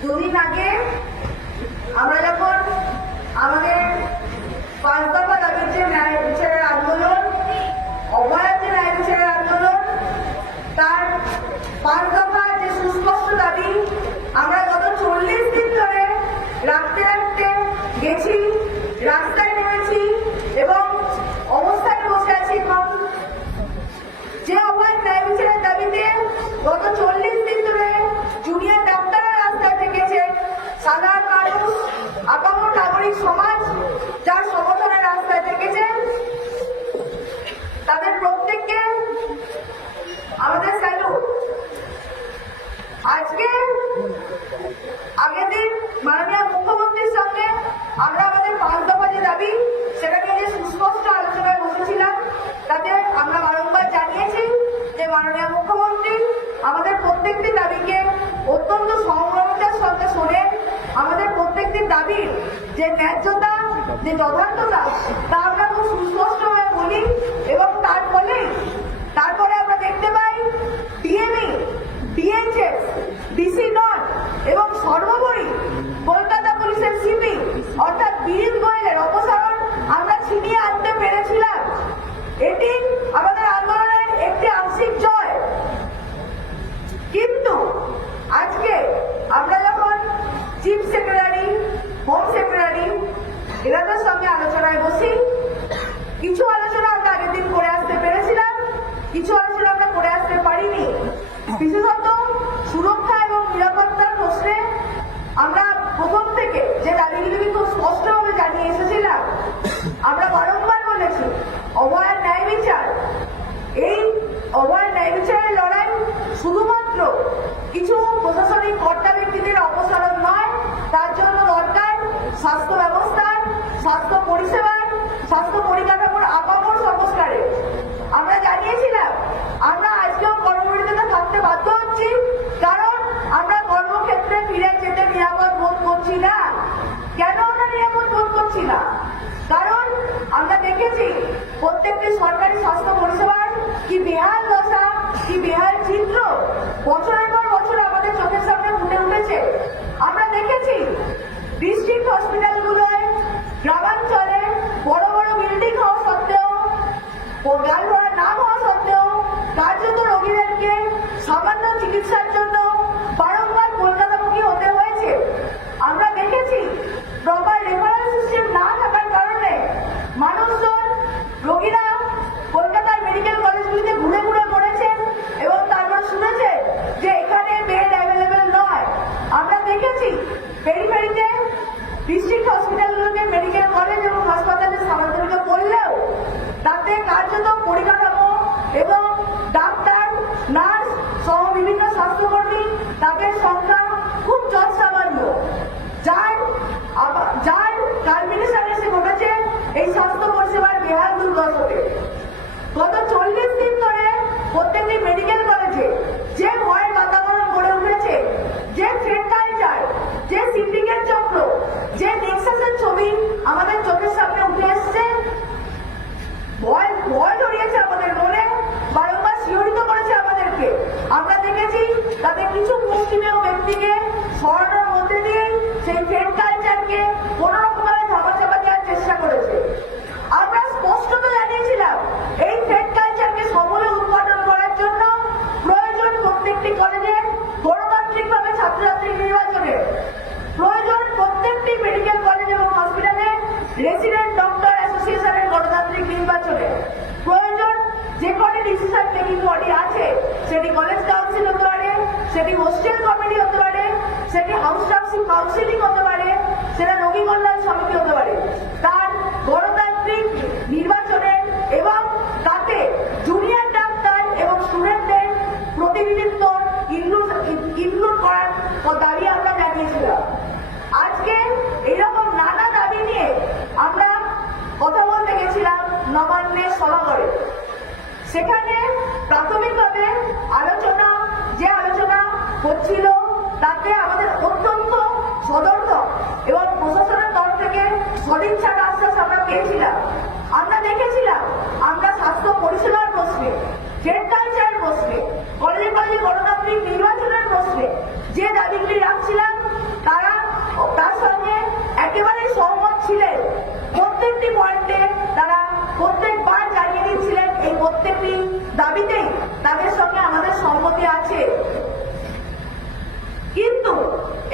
দুদিন আগে আমরা যখন আমাদের পাঁচ দফা দাবির যে আন্দোলন অভয়ার যে ন্যায় বিচারের আন্দোলন তার পাঁচ দফা যে সুস্পষ্ট দাবি আমরা গত চল্লিশ দিন ধরে রাখতে রাখতে গেছি রাস্তায় নেমেছি এবং অবস্থানে বসে আছি এবং যে অভয় ন্যায় বিচারের দাবিতে গত চল্লিশ দিন ধরে জুনিয়র ডাক্তাররা রাস্তায় থেকেছে সাধারণ মানুষ আপামর নাগরিক সমাজ যার সমর্থনে রাস্তায় থেকেছে তাদের প্রত্যেককে আমাদের স্যালুট আজকে আগের দিন মাননীয় মুখ্যমন্ত্রীর সঙ্গে আমরা আমাদের পাঁচ দফা যে দাবি সেটা নিয়ে যে সুস্পষ্ট আলোচনায় বসেছিলাম তাতে আমরা বারংবার জানিয়েছি যে মাননীয় মুখ্যমন্ত্রী আমাদের প্রত্যেকটি দাবিকে অত্যন্ত সংগ্রামতার সঙ্গে শোনে আমাদের প্রত্যেকটি দাবির যে ন্যায্যতা যে যথার্থতা তা আমরা খুব সুস্পষ্টভাবে বলি এবং তার ফলে তারপরে আমরা দেখতে পাই ডিএমই ডিএনএস ডিসি নট এবং সর্বোপরি কলকাতা পুলিশের সিপি অর্থাৎ বীর গোয়েলের অপসারণ আমরা ছিনিয়ে আনতে পেরেছিলাম এটি আমাদের আন্দোলনের একটি আংশিক জয় কিন্তু আজকে আমরা যখন চিফ সেক্রেটারি হোম সেক্রেটারি এনাদের সঙ্গে আলোচনায় বসি। কিছু আলোচনা আমরা আগের দিন করে আসতে পেরেছিলাম, কিছু আলোচনা আমরা করে আসতে পারিনি। বিশেষত সুরক্ষা এবং নিরাপত্তার প্রশ্নে আমরা প্রথম থেকে যে দাবিগুলি খুব স্পষ্টভাবে জানিয়ে এসেছিলাম, আমরা বারংবার বলেছি অভয়ার ন্যায় বিচার। এই অভয় ন্যায় বিচারের লড়াই শুধুমাত্র কিছু প্রশাসনিক কর্তা ব্যক্তিদের অপসারণ নয়, তার জন্য দরকার স্বাস্থ্য ব্যবস্থার স্বাস্থ্য পরিষেবার, স্বাস্থ্য পরিকাঠামোর আপামর সংস্কারে। আমরা জানিয়েছিলাম, আমরা আজকেও কর্মবিরতিতে থাকতে বাধ্য হচ্ছি, কারণ আমরা কর্মক্ষেত্রে ফিরে যেতে নিরাপদ বোধ করছি না। কেন আমরা নিরাপদ বোধ করছি না? কারণ আমরা দেখেছি, প্রত্যেকটি সরকারি স্বাস্থ্য পরিষেবার কি বেহাল দশা, কি বেহাল চিত্র, বছরের পর বছর আমাদের চোখের সামনে ফুটে উঠেছে আমরা দেখেছি ডিস্ট্রিক্ট হসপিটালগুলোয় গ্রামাঞ্চলে বড় বড় বিল্ডিং হওয়া সত্ত্বেও ও গাল ভরা নাম হওয়া সত্ত্বেও কার্যত রোগীদেরকে সামান্য চিকিৎসার জন্য বারংবার কলকাতামুখী হতে হয়েছে আমরা দেখেছি প্রপার রেফারেল সিস্টেম না থাকার কারণে মানুষজন রোগীরা কলকাতার মেডিকেল কলেজগুলিতে ঘুরে ঘুরে পড়েছেন এবং তারপর শুনেছে যে এখানে বেড অ্যাভেলেবেল নয় আমরা দেখেছি পেরিফেরিতে ডিস্ট্রিক্ট হসপিটালগুলোকে মেডিকেল কলেজ এবং হাসপাতালে স্থানান্তরিত করলেও তাতে কার্যত পরিকাঠামো এবং ডাক্তার নার্স সহ বিভিন্ন স্বাস্থ্যকর্মী তাদের সংখ্যা খুব যৎসামান্য যার আবা- যার কালমিনেশন এসে ঘটেছে এই স্বাস্থ্য পরিষেবার বেহাল দুর্দশাতে গত চল্লিশ দিন ধরে প্রত্যেকটি মেডিকেল কলেজে যে ভয়ের বাতাবরণ গড়ে উঠেছে যে ট্রেন কালচার যে সিন্ডিকেট চক্র যে নেক্সাসের ছবি আমাদের চোখের সামনে উঠে এসছে ভয় ভয় জড়িয়েছে আমাদের মনে বারংবার শিহরিত করেছে আমাদেরকে আমরা দেখেছি তাদের কিছু মুসলিমেও ব্যক্তিকে সরানোর মধ্যে দিয়ে সেই ট্রেন কালচারকে কোনো রকমভাবে ধামাচাপা দেওয়ার চেষ্টা করেছে আমরা স্পষ্টত জানিয়েছিলাম এই ট্রেন কালচারকে সমূলে উৎপাদন করার জন্য প্রয়োজন প্রত্যেকটি কলেজে গণতান্ত্রিকভাবে ছাত্রছাত্রী নির্বাচনে প্রয়োজন প্রত্যেকটি মেডিকেল কলেজ এবং হসপিটালে রেসিডেন্ট ডক্টর অ্যাসোসিয়েশনের গণতান্ত্রিক নির্বাচনে প্রয়োজন যে কটি মেকিং বডি আছে, সেটি কলেজ কাউন্সিল হতে পারে, সেটি হোস্টেল কমিটি হতে পারে, সেটি হাউস কাউন্সিলিং হতে পারে, সেটা রোগী কল্যাণ সমিতি হতে পারে। তার গণতান্ত্রিক নির্বাচনের এবং তাতে জুনিয়র ডাক্তার এবং স্টুডেন্টদের প্রতিনিধিত্ব ইনক্লুড ইনক্লুড করার দাবি আমরা জানিয়েছিলাম। আজকে এরকম নানা দাবি নিয়ে আমরা কথা বলতে গেছিলাম নবান্নের সভাঘরে। সেখানে প্রাথমিকভাবে আলোচনা, যে আলোচনা হচ্ছিল তাতে আমাদের অত্যন্ত সদর্থক এবং প্রশাসনের তরফ থেকে সদিচ্ছার আশ্বাস আমরা পেয়েছিলাম। আমরা দেখেছিলাম, আমরা স্বাস্থ্য পরিষেবার প্রশ্নে হেড কালচারের প্রশ্নে কলেজে কলেজে গণতান্ত্রিক নির্বাচনের প্রশ্নে যে দাবিগুলি রাখছিলাম, তারা তার সঙ্গে একেবারেই সহমত ছিলেন। দাবিতেই তাদের সঙ্গে আমাদের সম্মতি আছে। কিন্তু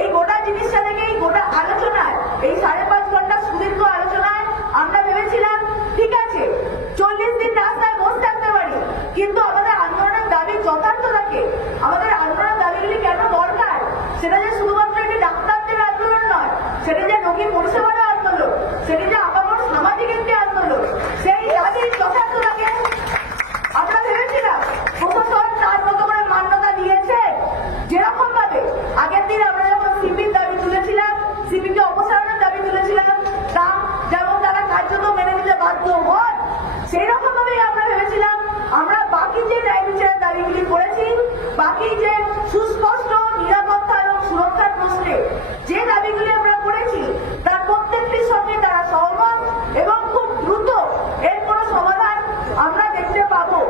এই গোটা জিনিসটা থেকে, এই গোটা আলোচনায়, এই সাড়ে পাঁচ ঘণ্টা সুদীর্ঘ আলোচনায় আমরা ভেবেছিলাম, ঠিক সেই রকম ভাবেই আমরা ভেবেছিলাম, আমরা বাকি যে ন্যায় দাবিগুলি করেছি, বাকি যে সুস্পষ্ট নিরাপত্তা এবং সুরক্ষার প্রশ্নে যে দাবিগুলি আমরা করেছি তার প্রত্যেকটির সঙ্গে তারা সহমত এবং খুব দ্রুত এর কোনো সমাধান আমরা দেখতে পাবো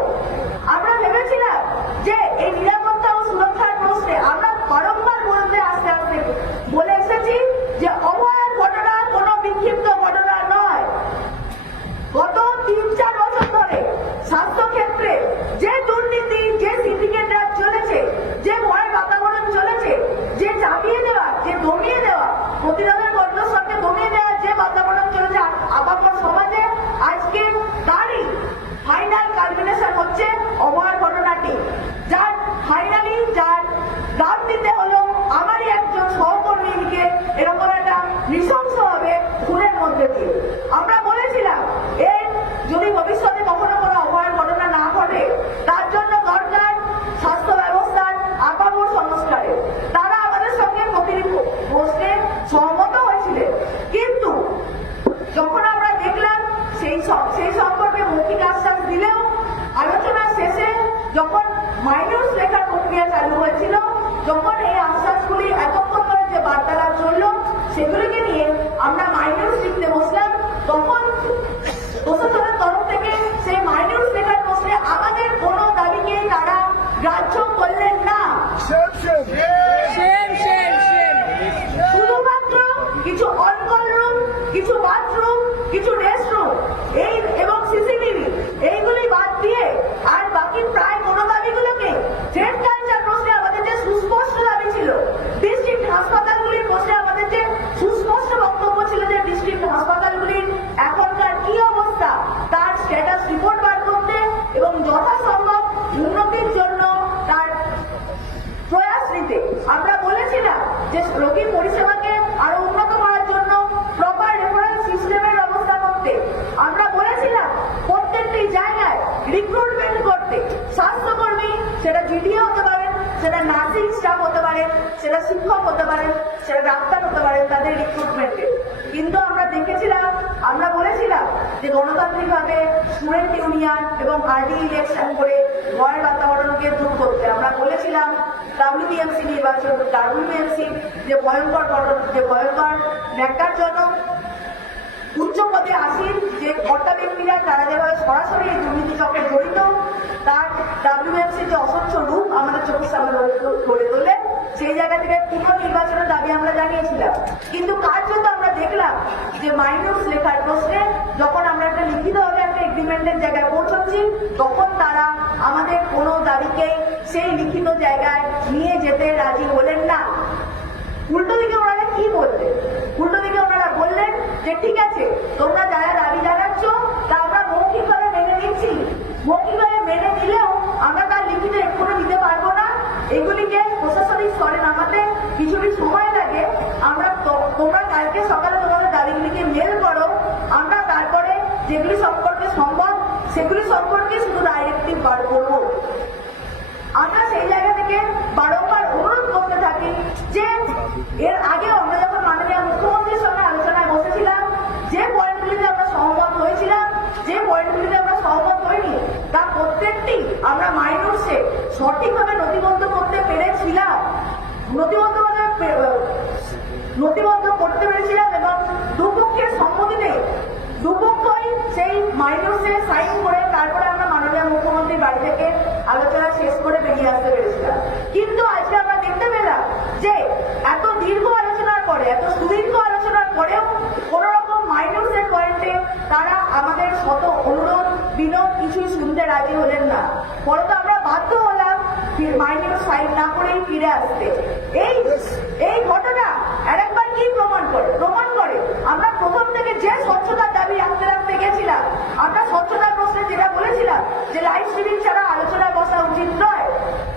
আমরা ভেবেছিলাম যে এই নিরাপত্তা ও সুরক্ষার প্রশ্নে আমরা বারংবার বলতে আস্তে আস্তে বলে এসেছি যে অভয়ার ঘটনা কোনো বিক্ষিপ্ত ঘটনা নয় গত তিন চার বছর ধরে স্বাস্থ্য ক্ষেত্রে যে দুর্নীতি যে সিন্ডিকেট রাজ চলেছে যে ভয় বাতাবরণ চলেছে যে চাপিয়ে দেওয়া যে দমিয়ে দেওয়া প্রতিরোধের গণ্ডর সঙ্গে দমিয়ে দেওয়া যে বাতাবরণ চলেছে আপাতত সমাজে আজকে তারই ফাইনাল কালমিনেশন হচ্ছে অভয়ার ঘটনাটি যার ফাইনালি যার দাম দিতে হলো আমারই একজন সহকর্মীকে এরকম একটা নৃশংস হবে খুনের মধ্যে দিয়ে আমরা বলেছিলাম এর যদি ভবিষ্যতে কখনো কোনো অভয়ের ঘটনা না ঘটে তার জন্য দরকার স্বাস্থ্য ব্যবস্থার আপামর সংস্কারে তারা আমাদের সঙ্গে প্রতিনিধি বসতে সহমত হয়েছিলেন কিন্তু যখন আমরা দেখলাম সেই সব- সেই সম্পর্কে মৌখিক আশ্বাস দিলেও আলোচনা শেষে যখন মাইনস লেখার প্রক্রিয়া চালু হয়েছিল যখন এই আশ্বাসগুলি এতক্ষণ ধরে যে বার্তালাপ চলল সেগুলিকে নিয়ে আমরা মাইনস লিখতে বসলাম। তখন প্রশাসনের তরফ থেকে সেই মাইনস লেখার প্রশ্নে আমাদের কোনো দাবিকে তারা গ্রাহ্য করলেন না. শুধুমাত্র কিছু অনকল রুম কিছু বাথরুম কিছু রেস্টরুম এই এবং সিসিটিভি এইগুলি বাদ দিয়ে আর বাকি প্রায় কোনো দাবিগুলোকে ট্রেড কালচার প্রশ্নে আমাদের যে সুস্পষ্ট দাবি ছিল ডিস্ট্রিক্ট হাসপাতালগুলির প্রশ্নে আমাদের যে সুস্পষ্ট বক্তব্য ছিল যে ডিস্ট্রিক্ট হাসপাতালগুলির এখনকার কি অবস্থা তার রিপোর্ট বার করতে এবং যথাসম্ভব উন্নতির জন্য তার প্রয়াস নিতে। আমরা বলেছিলাম যে রোগী পরিষেবাকে আরও উন্নত করার জন্য প্রপার রেফারেন্স সিস্টেমের ব্যবস্থা করতে। আমরা বলেছিলাম প্রত্যেকটি জায়গায় রিক্রুটমেন্ট করতে। স্বাস্থ্যকর্মী, সেটা জিডিও হতে পারেন, সেটা নার্সিং স্টাফ পারেন সেটা শিক্ষক হতে পারেন সেটা ডাক্তার হতে পারেন, তাদের রিক্রুটমেন্টে কিন্তু আমরা দেখেছিলাম, আমরা বলেছিলাম যে গণতান্ত্রিকভাবে স্টুডেন্ট ইউনিয়ন এবং আরডি ইলেকশন করে ভয়ের বাতাবরণকে দূর করতে। আমরা বলেছিলাম ডাব্লিউবিএমসি নির্বাচন, ডাব্লিউবিএমসি যে ভয়ঙ্কর ঘটনা যে ভয়ঙ্কর ন্যাক্কারজনক উচ্চ পদে আসীন যে কর্তা ব্যক্তিরা, তারা যেভাবে সরাসরি এই দুর্নীতি চক্রে জড়িত, তার ডাব্লিউএমসি যে অস্বচ্ছ রূপ আমাদের চোখের সামনে গড়ে তোলে। সেই জায়গা থেকে পুনর্নির্বাচনের দাবি আমরা জানিয়েছিলাম। কিন্তু কার জন্য আমরা দেখলাম যে মাইনস লেখার প্রশ্নে যখন আমরা একটা লিখিতভাবে একটা এগ্রিমেন্টের জায়গায় পৌঁছচ্ছি, তখন তারা আমাদের কোনো দাবিকে সেই লিখিত জায়গায় নিয়ে যেতে রাজি হলেন না। উল্টো দিকে ওনারা কি বললেন? উল্টো দিকে ওনারা বললেন যে, ঠিক আছে, তোমরা যারা দাবি জানাচ্ছ, তা আমরা মৌখিকভাবে মেনে নিচ্ছি। মৌখিকভাবে মেনে নিলেও আমরা তার লিখিত এক্ষুনি দিতে পারব না এগুলিকে প্রশাসনিক স্তরে নামাতে কিছুটি সময় লাগে, আমরা তোমরা কালকে সকালে তোমাদের দাবিগুলিকে মেল করো। আমরা তারপরে যেগুলি সম্পর্কে সম্ভব সেগুলি সম্পর্কে শুধু ডাইরেক্টিভ বার করব। আমরা সেই জায়গা থেকে বারংবার অনুরোধ করতে থাকি যে, এর আগেও আমরা যখন মাননীয় মুখ্যমন্ত্রীর সঙ্গে আলোচনায় বসেছিলাম, যে পয়েন্টগুলিতে আমরা সহমত হয়েছিলাম, যে পয়েন্টগুলিতে আমরা সহমত হইনি, তা প্রত্যেকটি আমরা মাইনসে সঠিকভাবে নথিবদ্ধ করতে পেরেছিলাম। নথিবদ্ধ নথিবদ্ধ করতে পেরেছিলাম এবং দুপক্ষের সম্মতিতে দুপক্ষই সেই মাইনসে সাইন করে তারপরে আমরা মাননীয় মুখ্যমন্ত্রীর বাড়ি থেকে আলোচনা শেষ করে বেরিয়ে আসতে পেরেছিলাম। কিন্তু আজকে আমরা দেখতে পেলাম যে এত দীর্ঘ আলোচনার পরে, এত সুদীর্ঘ আলোচনার পরেও কোন রকম মাইনসের পয়েন্টে তারা আমাদের শত অনুরোধ, বিনোদ কিছুই শুনতে রাজি হলেন না। পরে তো আমরা বাধ্য হলাম মাইনে সাইন না করেই ফিরে আসতে। এই এই ঘটনা কি প্রমাণ করে প্রমাণ করে। আমরা প্রথম থেকে যে স্বচ্ছতার দাবি রাখতে রাখতে গেছিলাম আমরা স্বচ্ছতার প্রশ্নে যেটা বলেছিলাম যে লাইফ স্ট্রিমিং ছাড়া আলোচনায় বসা উচিত নয়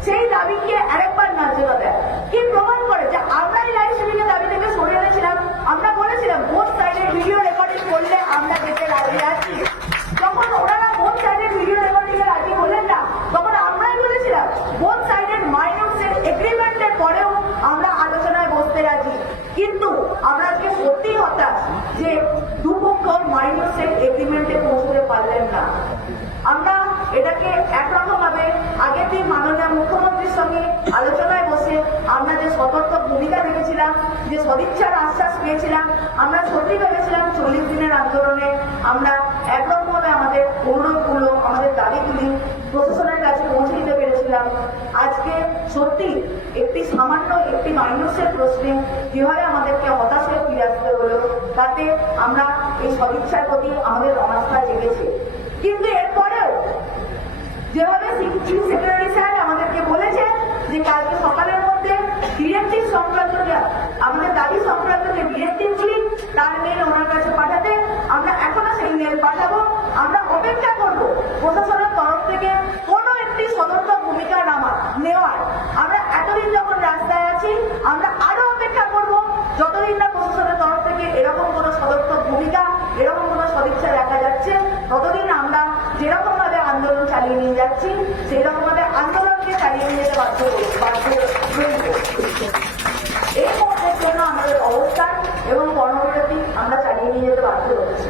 সেই দাবিকে আরেকবার নাজেলা দেয় কি প্রমাণ করে যে আমরা এই লাইভ স্ট্রিমিং এর দাবি থেকে সরে এনেছিলাম আমরা বলেছিলাম বোথ সাইডে ভিডিও রেকর্ডিং করলে আমরা যেতে রাজি আছি যখন ওনারা বোথ সাইডের ভিডিও রেকর্ডিং এ রাজি হলেন না তখন আমরাই বলেছিলাম বোথ সাইডের মাইনসের এগ্রিমেন্টের পরেও আমরা বসতে রাজি কিন্তু আমরা আজকে সত্যি হতাশ যে দুপক্ষ মাইনসের এগ্রিমেন্টে পৌঁছতে পারলেন না। আমরা এটাকে একরকম ভাবে আগের দিন মাননীয় মুখ্যমন্ত্রীর সঙ্গে আলোচনায় বসে আমরা যে সতর্ক ভূমিকা রেখেছিলাম যে সদিচ্ছার আশ্বাস পেয়েছিলাম, আমরা সত্যি ভেবেছিলাম চল্লিশ দিনের আন্দোলনে আমরা একরকম ভাবে আমাদের অনুরোধগুলো, আমাদের দাবিগুলি প্রশাসনের কাছে পৌঁছে দিতে পেরেছিলাম আজকে সত্যি একটি সামান্য, একটি মাইনসের প্রশ্নে যেভাবে আমাদেরকে হতাশ হয়ে ফিরে আসতে হলো। তাতে আমরা এই সদিচ্ছার প্রতি আমাদের অনাস্থা জেগেছে। কিন্তু এরপরেও যেভাবে চিফ সেক্রেটারি স্যার আমাদেরকে বলেছে যে কালকে সকালের মধ্যে ডিরেক্টিভ সংক্রান্ত আমাদের দাবি সংক্রান্ত যে ডিরেক্টিভগুলি তার মেল ওনার কাছে পাঠাতে আমরা এখনও সেই মেল পাঠাবো। আমরা অপেক্ষা করব প্রশাসনের তরফ থেকে কোনো একটি সতর্ক ভূমিকা নামা, নেওয়ার। আমরা এতদিন যখন রাস্তায় আছি, আমরা আরও অপেক্ষা করব। যতদিন না প্রশাসনের তরফ থেকে এরকম কোনো সতর্ক ভূমিকা, এরকম কোনো সদিচ্ছা দেখা যাচ্ছে, ততদিন আমরা যেরকম ভাবে আন্দোলন চালিয়ে নিয়ে যাচ্ছি সেই রকম ভাবে আন্দোলনকে চালিয়ে নিয়ে যেতে বাধ্য বাধ্য এই মুহূর্তের জন্য আমাদের অবস্থান এবং কর্মবিরতি আমরা চালিয়ে নিয়ে যেতে বাধ্য হচ্ছে।